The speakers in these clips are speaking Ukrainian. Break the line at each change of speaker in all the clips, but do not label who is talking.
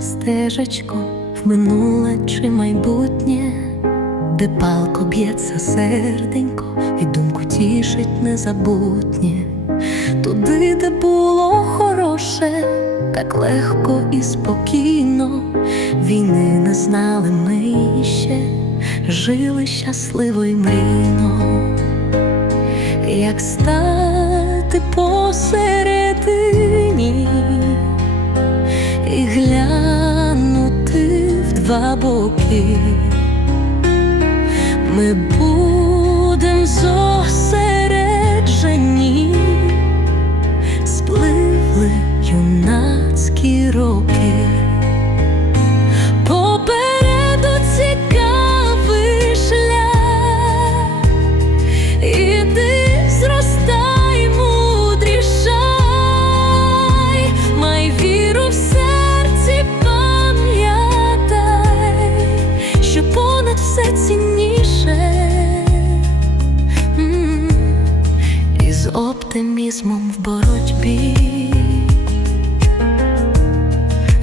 стежечко в минуле чи майбутнє, де палко б'ється серденько, і думку тішить незабутнє, туди, де було хороше, так легко і спокійно, війни не знали ми ще, жили щасливо й мрійно. Як стати посередині і глянути в два боки, ми оптимізмом в боротьбі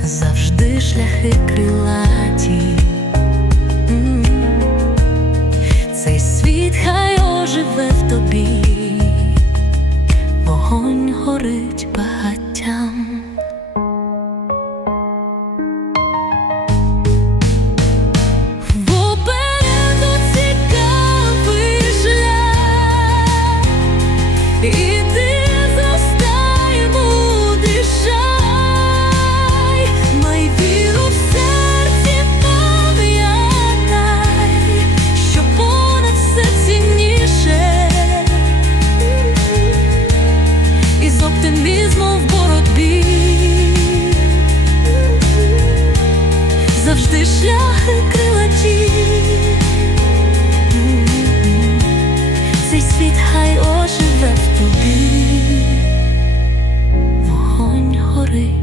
завжди шляхи крилаті. Цей світ хай оживе в тобі, вогонь горить багаттям. крилачі, цей світ хай оживе в тобі, вогонь горить.